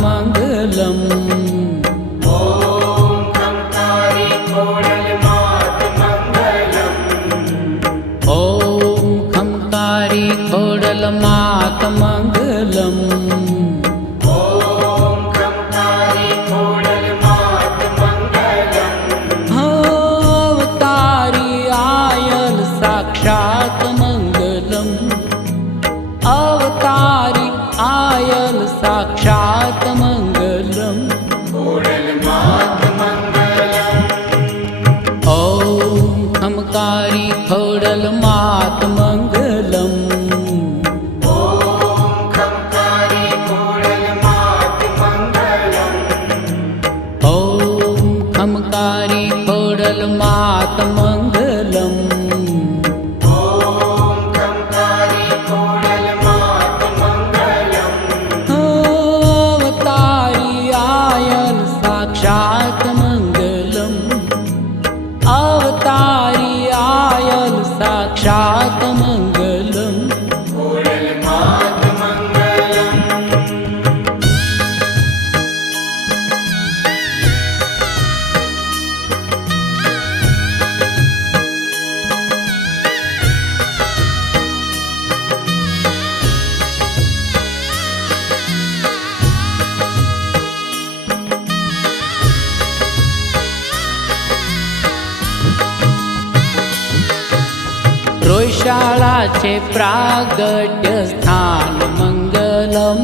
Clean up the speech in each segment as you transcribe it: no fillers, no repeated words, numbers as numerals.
मंगलम। ओम खमकारी खोडल मात मंगलम। ओम खमकारी खोडल मात मंगलम। ओम खमकारी खोडल मात मंगलम। अवतारी आयल साक्षात मंगलम। अवतारी आयल साक्षात मंगलम। खोडल मात मंगलम। ओम खमकारी खोडल मात मंगलम। ओम खमकारी खोडल मात मंगलम। ओम खमकारी खोडल मात मंगलम। ओम खमकारी खोडल मात मंगलम। अवतारी आयल साक्षात मंगलम। अवतारी आयल साक्षात मंगलम। खोडल मात मंगलम। रोयशाळाचे प्रागट्य स्थान मंगलम।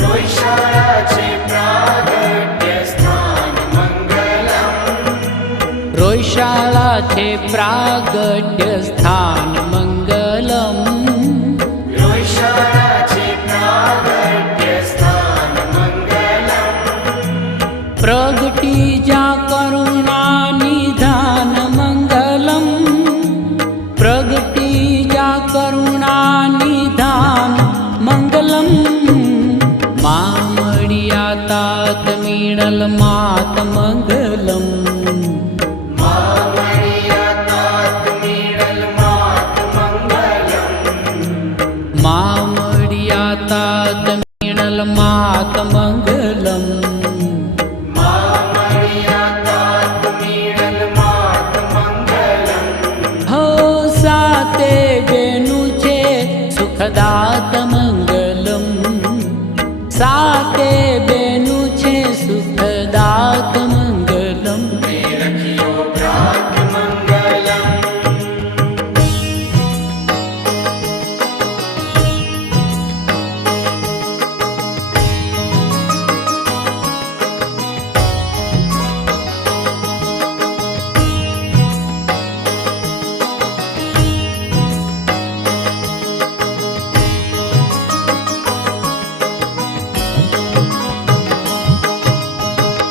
रोयशाळाचे प्रागट्य स्थान मंगलम। रोयशाळाचे प्रागट्य स्थान मंगलम। रोयशाळाचे प्रागट्य स्थान मंगलम। प्रगटी ज्या करुणा निधान मंगलम। प्रगटी ज्या करुणा निधान मंगलम। मामडिया तात मिळल मात मंगलम। मामडिया तात मिळल मात मंगलम। मामडिया तात मिळल मात मंगलम। मामडिया तात मिळल मात मंगलम। हो साते बेनूचे सुखदात मंगलम। साते बेनूचे सुखदात मंगलम। रखियो प्रात मंगलम।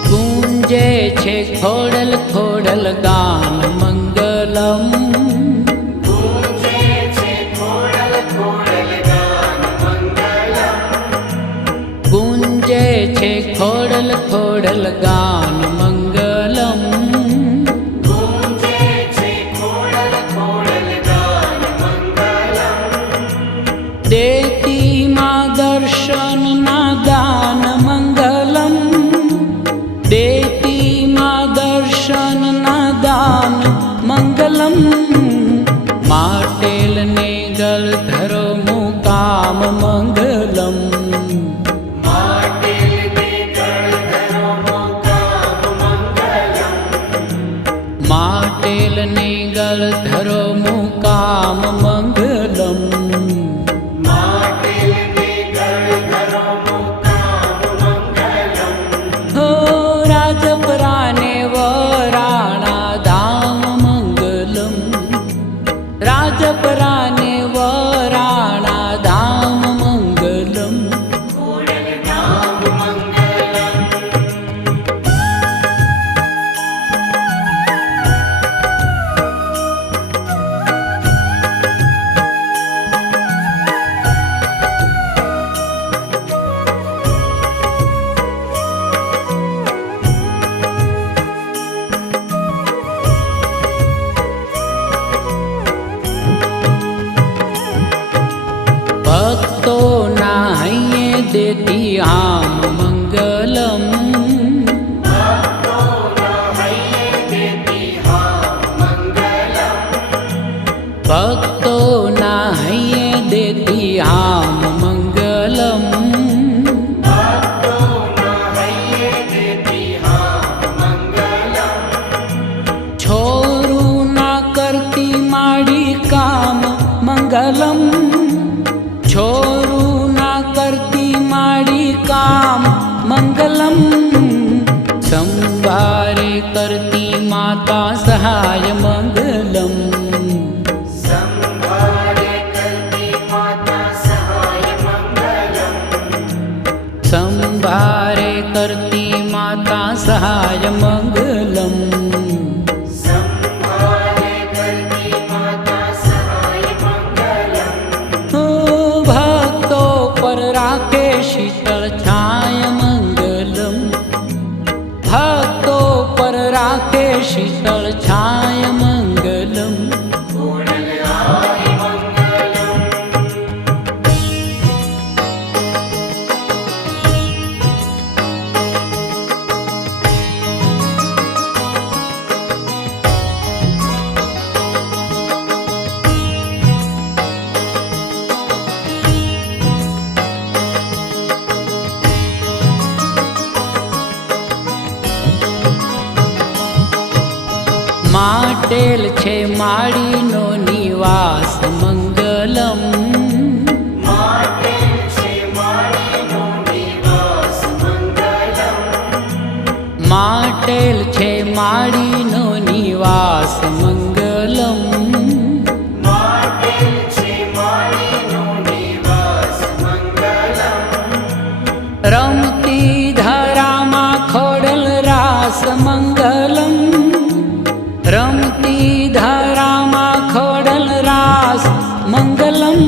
ગુંજે છે ખોડલ ખોડલ ગાન મંગલમ. गूंजे छे खोडल खोडल गान मंगलम। ગુંજે છે ખોડલ ખોડલ ગાન મંગલમ. गूंजे छे खोडल खोडल गान मंगलम। દેતી માં દર્શન ના દાન મંગલમ. દેતી માં દર્શન ના દાન મંગલમ. માટેલ ને ગલ ધરો મુકામ મંગલમ. माटेल ने गळ धरो मुकाम मंगलम। માટેલ ને ગલ ધરો મુકામ મંગલમ. माटेल ने गळ धरो मुकाम मंगलम। हो રાજપરા ને વરાણા ધામ મંગલમ. રાજપરા ને વરાણા ધામ મંગલમ. खोडल नाम मंगलम। देती हाम मंगलम ભક્તો ના હૈયે દેતી હામ મંગલમ ભક્તો ના હૈયે દેતી હામ મંગલમ છોરું ના કરતી માડી કામ મંગલમ છોરું ના કરતી માડી કામ મંગલમ સંભારે કરતી માતા સહાય મંગલમ સંભાળે કરતી માતા સહાય મંગલમ સંભારે કરતી માતા સહાય મંગલમ સંભાળે કરતી માતા સહાય મંગલમ ઓ ભક્તો પર રાખે શીતળ છાય મંગલમ ભક્તો પર રાખે શીતળ છાય મંગલમ માટેલ છે માડીનો નિવાસ મંગલમ માટેલ છે માડીનો નિવાસ મંગલમ માટેલ છે માડીનો નિવાસ મંગલમ માટેલ છે માડીનો નિવાસ મંગલમ રમતી ધરામાં ખોડલ રાસ મંગલમ રમતી ધરામાં ખોડલ રાસ મંગલમ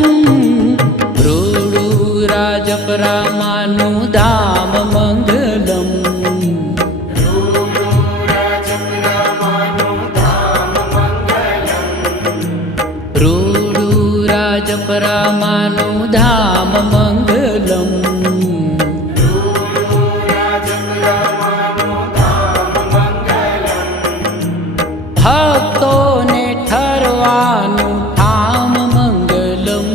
રૂડુ રાજપરામાનું ધામ મંગલમ રૂડુ રાજપરામાનું ધામ મંગલમ રૂડુ રાજપરામાનું ધામ મંગલમ રૂડુ રાજપરામાનું ધામ મંગલમ ભક્તોને ઠરવાનું ઠામ મંગલમ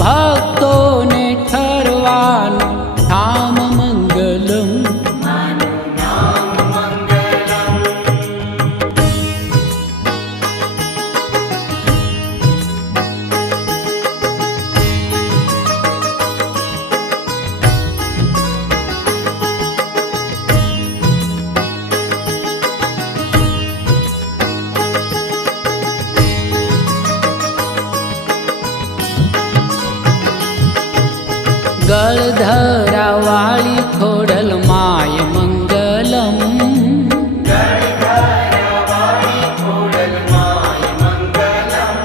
ભક્તોને ઠરવાનું ઠામ મંગલમ માનું નામ મંગલમ ગળધરા વાળી ખોડલ માય મંગલમ ગળધરાવાળી ખોડલ માય મંગલમ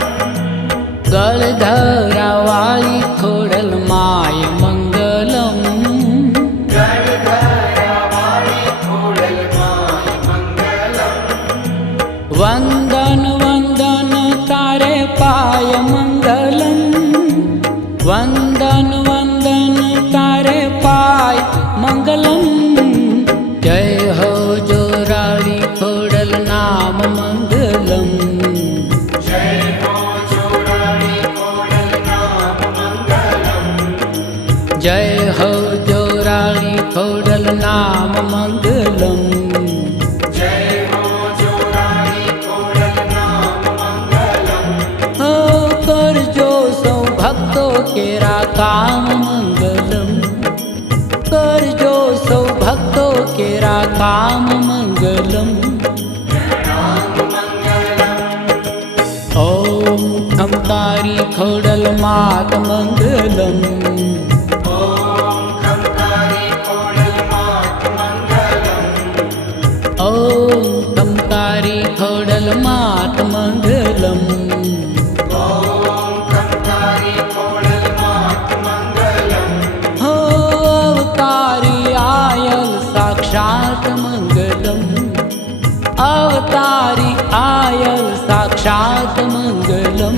ગળધરા વાળી ખોડલ માય મંગલમ ગળધરાવાળી ખોડલ માય મંગલમ વંદન વંદન તારે પાય મંગલમ વંદન વંદન તારે પાય મંગલમ જય હો જોરાળી ખોડલ નામ મંગલમ જય હો જોરાળી ખોડલ નામ મંગલમ જય હો જોરાળી ખોડલ નામ મંગલમ જય હો જોરાળી ખોડલ નામ મંગલમ હો કરજો સૌ ભક્તો કેરા કામ મંગલમ કરજો સૌ ભક્તો કેરા કામ મંગલમ ઓમ ખમકારી ખોડલ માત મંગલમ ઓમ ખમકારી ખોડલ માત મંગલમ ઓમ ખમકારી ખોડલ માત મંગલમ ઓમ ખમકારી ખોડલ માત મંગલમ હો અવતારી આયલ સાક્ષાત મંગલમ અવતારી આયલ સાક્ષાત મંગલમ